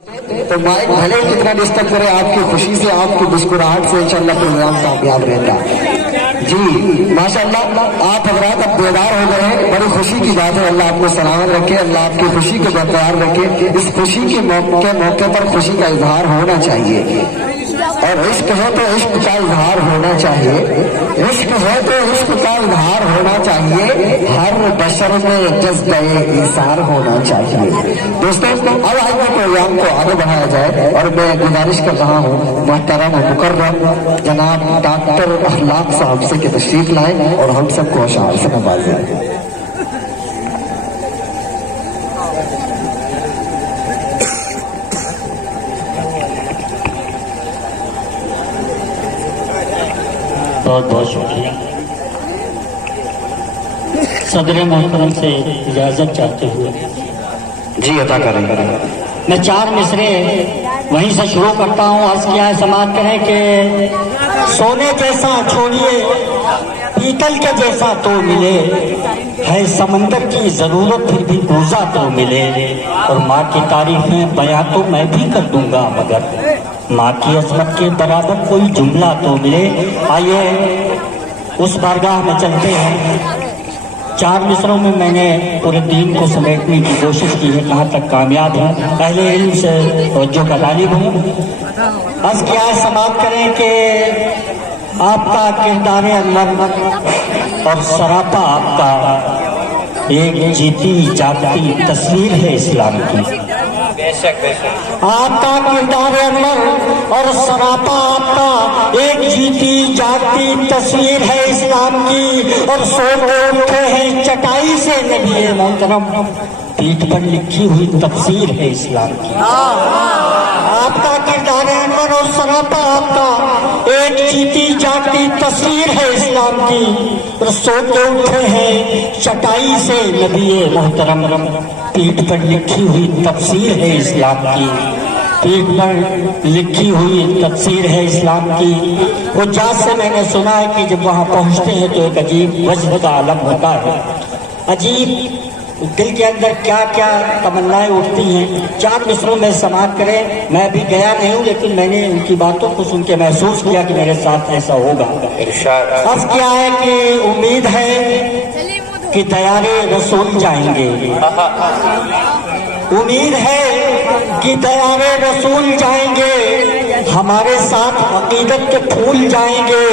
تو مائک بھلے کتنا ڈسٹرب کرے، آپ کی خوشی سے، آپ کی مسکراہٹ سے انشاءاللہ پروگرام کامیاب رہتا ہے۔ جی ماشاءاللہ آپ حضرات اب بیدار ہو گئے ہیں، بڑی خوشی کی بات ہے۔ اللہ آپ کو سلامت رکھے، اللہ آپ کی خوشی کو برقرار رکھے۔ اس خوشی کے موقع پر خوشی کا اظہار ہونا چاہیے، اور عشق ہے تو عشق کا اظہار ہونا چاہیے، عشق ہے تو عشق کا اظہار ہونا چاہیے، ہر بشر میں جذبہ ایثار ہونا چاہیے۔ دوستوں اب آج کے پروگرام کو آگے بڑھایا جائے، اور میں گزارش کر رہا ہوں محترم و مکرم جناب ڈاکٹر اخلاق صاحب سے کہ تشریف لائیں اور ہم سب کو اشعار سے نوازیں۔ بہت بہت شکریہ۔ صدر محترم سے اجازت چاہتے ہوئے جی عطا کریں۔ میں 4 مصرے وہیں سے شروع کرتا ہوں۔ عرض کیا ہے سماعت کریں کہ سونے جیسا چھوڑیے پیتل کے جیسا تو ملے، ہے سمندر کی ضرورت پھر بھی روزہ تو ملے، اور ماں کی تعریفیں بیان تو میں بھی کر دوں گا مگر ماں کی عظمت کے برابر کوئی جملہ تو ملے۔ آئیے اس بارگاہ میں چلتے ہیں۔ 4 مصروں میں میں نے پورے دین کو سمیٹنے کی کوشش کی ہے، کہاں تک کامیاب ہے، اہل علم سے توجہ کا طالب ہوں۔ بس کیا سماعت کریں کہ آپ کا کردار انور اور سراپا آپ کا ایک جیتی جاگتی تصویر ہے اسلام کی۔ آپ کا کردار انور اور سراپا آپ کا ایک جیتی جاگتی تصویر ہے اسلام کی، اور سوتے اٹھے ہیں چٹائی سے نبی محترم، پیٹھ پر لکھی ہوئی تفسیر ہے اسلام کی۔ آپ کا کردار انور اور سراپا آپ کا ایک جیتی جاگتی تصویر ہے اسلام کی، اور سوتے اٹھے ہیں چٹائی سے نبی محترم، پیٹھ پر لکھی ہوئی تفسیر ہے اسلام کی، پیٹھ پر لکھی ہوئی تفسیر ہے اسلام کی۔ وہ جات سے میں نے سنا ہے کہ جب وہاں پہنچتے ہیں تو ایک عجیب وجہ کا عالم ہوتا ہے، عجیب دل کے اندر کیا کیا تمنائیں اٹھتی ہیں۔ 4 مصروں میں سماعت کریں۔ میں بھی گیا نہیں ہوں، لیکن میں نے ان کی باتوں کو سن کے محسوس کیا کہ میرے ساتھ ایسا ہوگا۔ عرض کیا ہے کہ امید ہے کہ دیارے رسول جائیں گے، امید ہے کہ دیارے رسول جائیں گے، ہمارے ساتھ عقیدت کے پھول جائیں گے،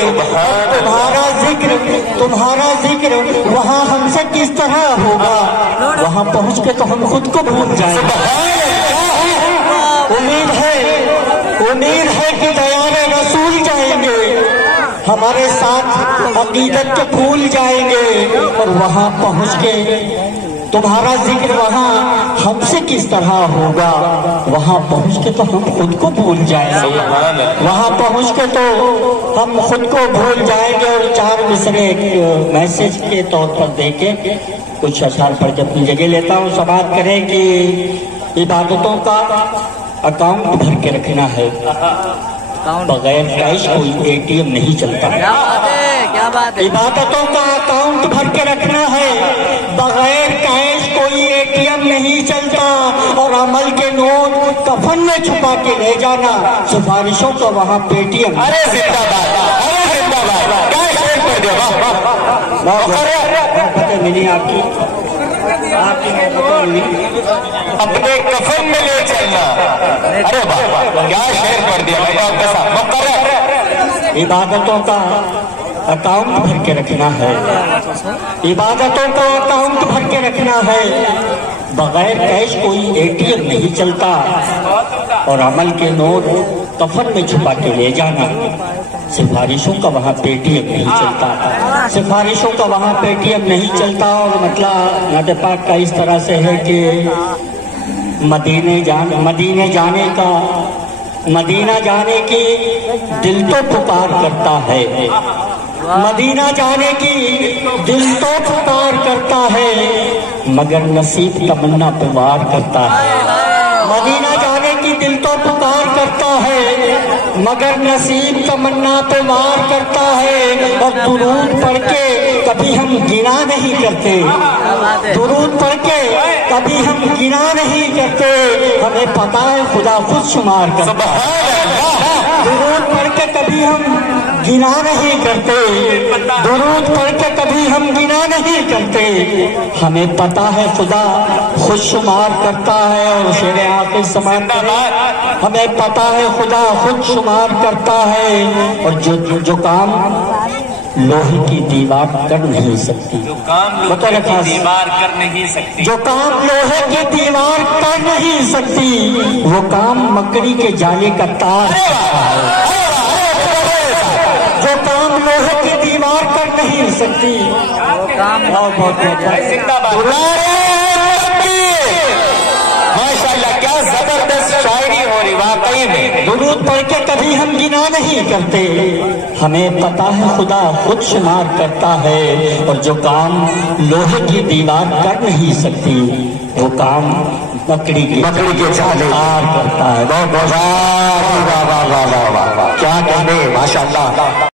تمہارا ذکر وہاں ہم سے کس طرح ہوگا، وہاں پہنچ کے تو ہم خود کو بھول جائیں گے۔ امید ہے کہ دیارے رسول جائیں گے، ہمارے ساتھ عقیدت کے پھول جائیں گے، اور وہاں پہنچ کے تمہارا ذکر وہاں ہم سے کس طرح ہوگا، وہاں پہنچ کے تو ہم خود کو بھول جائیں گے، وہاں پہنچ کے تو ہم خود کو بھول جائیں گے۔ اور 4 مصرے ایک میسج کے طور پر دے کے کچھ اشعار پڑھ کے اپنی جگہ لیتا ہوں۔ سماعت کریں کہ عبادتوں کا اکاؤنٹ بھر کے رکھنا ہے، بغیر کیش کوئی ATM نہیں چلتا۔ عبادتوں کا اکاؤنٹ بھر کے رکھنا ہے، بغیر کیش کوئی ATM نہیں چلتا، اور عمل کے نوٹ کفن میں چھپا کے لے جانا، سفارشوں کا وہاں PTM۔ ارے زندہ باد، ارے زندہ باد، کیش ایک کر دے، محبتیں ملی آپ کی اپنے کفن میں لے چلنا۔ ارے بابا کیا شعر پڑھ دیا بھائی آپ کے ساتھ۔ عبادتوں کا اکاؤنٹ بھر کے رکھنا ہے، عبادتوں کا اکاؤنٹ بھر کے رکھنا ہے، بغیر کیش کوئی ATM نہیں چلتا، اور عمل کے نوٹ کفن میں چھپا کے لے جانا، سفارشوں کا وہاں PTM نہیں چلتا، سفارشوں کا وہاں PTM نہیں چلتا۔ اور مطلب نعت پاک کا اس طرح سے ہے کہ مدینہ جانے کی دل تو پکار کرتا ہے، مدینہ جانے کی دل تو پکار کرتا ہے، مگر نصیب تمنا پہ وار کرتا ہے۔ مدینہ جانے کی دل تو پکار کرتا ہے، مگر نصیب تمنا پہ وار کرتا ہے، اور درود پڑھ کے کبھی ہم گنا نہیں کرتے، درود پڑھ کے کبھی ہم گنا نہیں کرتے، ہمیں پتا ہے خدا خود شمار کرتا ہے، درود پڑھ کے کبھی ہم گنا نہیں کرتے، درود پڑھ کے کبھی ہم گنا نہیں کرتے، ہمیں پتا ہے خدا خود شمار کرتا ہے۔ اور شعر آخر سماعت کریں، ہمیں پتا ہے خدا خود شمار کرتا ہے، اور جو کام لوہے کی دیوار کر نہیں سکتی، جو کام لوہے کی دیوار کر نہیں سکتی، جو کام لوہے کی دیوار کر نہیں سکتی، وہ کام مکڑی کے جالے کا تار کرتا ہے، جو کام لوہے کی دیوار کر نہیں سکتی، وہ کام ماشاءاللہ کیا زبردست شاعری ہو رہی واقعی میں۔ درود پڑھ کے کبھی ہم گنا نہیں کرتے، ہمیں پتا ہے خدا خود شمار کرتا ہے، اور جو کام لوہے کی دیوار کر نہیں سکتی، وہ کام مکڑی کے جالے کرتا ہے۔ بہت بہت کیا کہنے، ماشاءاللہ۔